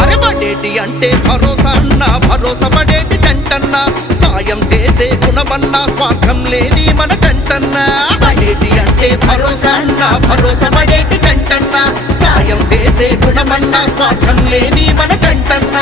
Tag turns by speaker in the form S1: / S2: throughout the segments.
S1: అరే శంకర అంటే భరోసా అన్న భరోసా పడేటి జంటన్నా సాయం చే చేసే గుణమన్నా స్వార్థం లేని మన జంటన్న. పడేటి అంటే భరోసా అన్న భరోసా పడేటి జంటన్న. సాయం చేసే గుణమన్నా స్వార్థం లేని మన జంటన్న.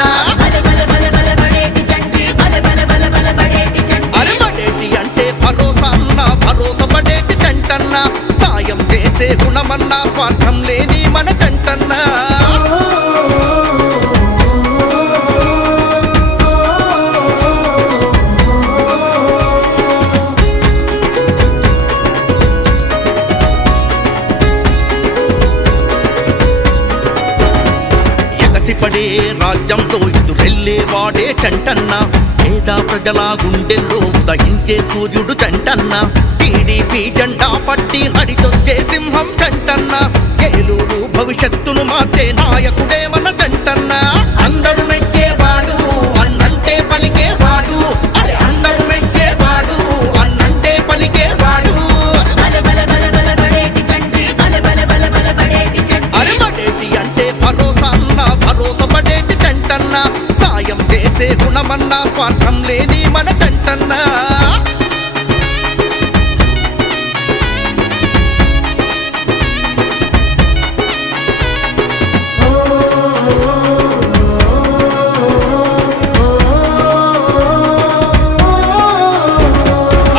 S1: ఎగసిపడే రాజ్యంలో ఎదురెళ్ళే వాడే చంటన్న. పేద ప్రజల గుండెల్లో ఉదయించే సూర్యుడు చంటన్న. టీడీపీ జెండా పట్టి నడిచొచ్చే సింహం చంటన్న. ఏలూరు భవిష్యత్తును మార్చే నాయకుడే స్వార్థం లేని మన చంటన్న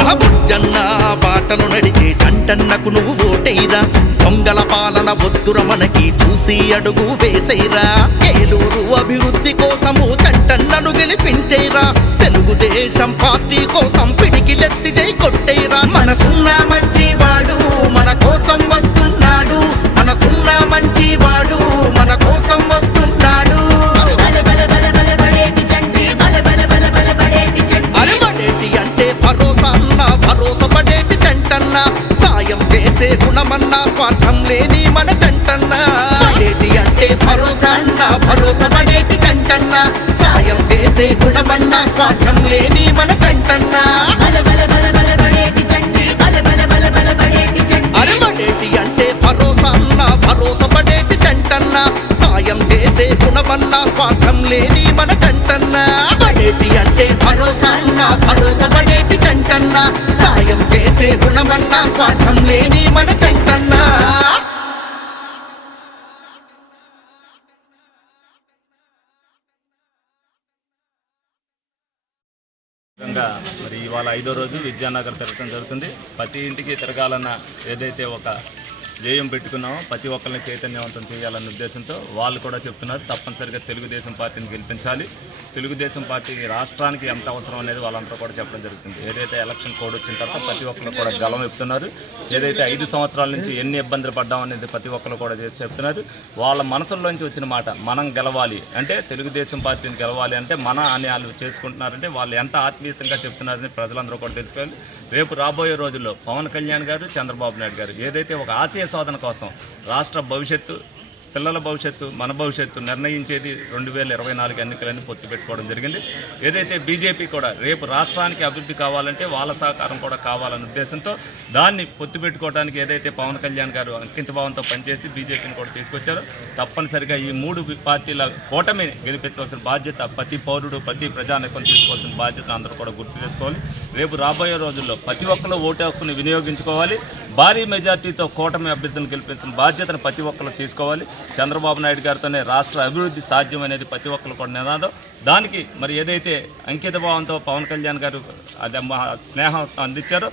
S1: అహబుజ్జన్న బాటలు నడిచే చంటన్నకు నువ్వు ఓటైరా దొంగల పాలన వద్దుర మనకి చూసి అడుగు వేసైరా ఏలూరు అభివృద్ధి చంటన్నను గెలిపించేరా. తెలుగుదేశం పార్టీ కోసం పిడికిలెత్తి జై కొట్టేరా. మనసున్న మంచివాడు మన కోసం వస్తున్నాడు. మనసున్న మంచివాడు మన కోసం వస్తున్నాడు.
S2: బలె బలె బలె బలె బడేటి చంటి బలె బలె బలె బలె బడేటి చంటి
S1: అరబడేటి అంటే భరోసా అన్న భరోసా పడేటి చంటన్న సాయం చేసే గుణమన్న స్వార్థం లేని మన చంటన్న పడేటి అంటే భరోసా అన్న భరోసా చేసే గుణమన్న స్వార్థం లేని మన అరబడేటి అంటే భరోసా అన్న భరోసా పడేటి చంటన్న సాయం చేసే గుణమన్న స్వార్థం లేని మన చంటన్న పడేటి అంటే భరోసా అన్న భరోసా పడేటి చంటన్న సాయం చేసే గుణమన్న స్వార్థం లేని మన చంటన్న
S3: విధంగా మరి ఇవాళ ఐదో రోజు విద్యానగర్ తిరగడం జరుగుతుంది. ప్రతి ఇంటికి తిరగాలన్న ఏదైతే ఒక ధ్యేయం పెట్టుకున్నామో ప్రతి ఒక్కరిని చైతన్యవంతం చేయాలన్న ఉద్దేశంతో వాళ్ళు కూడా చెప్తున్నారు తప్పనిసరిగా తెలుగుదేశం పార్టీని గెలిపించాలి. తెలుగుదేశం పార్టీ రాష్ట్రానికి ఎంత అవసరం అనేది వాళ్ళంతా కూడా చెప్పడం జరుగుతుంది. ఏదైతే ఎలక్షన్ కోడ్ వచ్చిన తర్వాత ప్రతి ఒక్కరు కూడా గలం చెప్తున్నారు ఏదైతే ఐదు సంవత్సరాల నుంచి ఎన్ని ఇబ్బందులు పడ్డాం అనేది ప్రతి ఒక్కరు కూడా చెప్తున్నారు. వాళ్ళ మనసుల్లోంచి వచ్చిన మాట మనం గెలవాలి అంటే తెలుగుదేశం పార్టీని గెలవాలి అంటే మన అని వాళ్ళు చేసుకుంటున్నారంటే వాళ్ళు ఎంత ఆత్మీయతంగా చెప్తున్నారని ప్రజలందరూ కూడా తెలుసుకోవాలి. రేపు రాబోయే రోజుల్లో పవన్ కళ్యాణ్ గారు చంద్రబాబు నాయుడు గారు ఏదైతే ఒక ఆశయ సాధన కోసం రాష్ట్ర భవిష్యత్తు పిల్లల భవిష్యత్తు మన భవిష్యత్తు నిర్ణయించేది రెండు వేల ఇరవై నాలుగు ఎన్నికలని పొత్తు పెట్టుకోవడం జరిగింది. ఏదైతే బీజేపీ కూడా రేపు రాష్ట్రానికి అభివృద్ధి కావాలంటే వాళ్ళ సహకారం కూడా కావాలనే ఉద్దేశంతో దాన్ని పొత్తు పెట్టుకోవడానికి ఏదైతే పవన్ కళ్యాణ్ గారు అంకిత భావంతో పనిచేసి బీజేపీని కూడా తీసుకొచ్చారో తప్పనిసరిగా ఈ మూడు పార్టీల కూటమి గెలిపించవలసిన బాధ్యత ప్రతి పౌరుడు ప్రతి ప్రజానికం తీసుకోవాల్సిన బాధ్యత అందరూ కూడా గుర్తు చేసుకోవాలి. రేపు రాబోయే రోజుల్లో ప్రతి ఒక్కరు ఓటు హక్కుని వినియోగించుకోవాలి. భారీ మెజార్టీతో కూటమి అభ్యర్థులను గెలిపించిన బాధ్యతను ప్రతి ఒక్కరు తీసుకోవాలి. చంద్రబాబు నాయుడు గారితోనే రాష్ట్ర అభివృద్ధి సాధ్యం అనేది ప్రతి ఒక్కరు కూడా నినాదం. దానికి మరి ఏదైతే అంకిత భావంతో పవన్ కళ్యాణ్ గారు అది స్నేహం అందించారో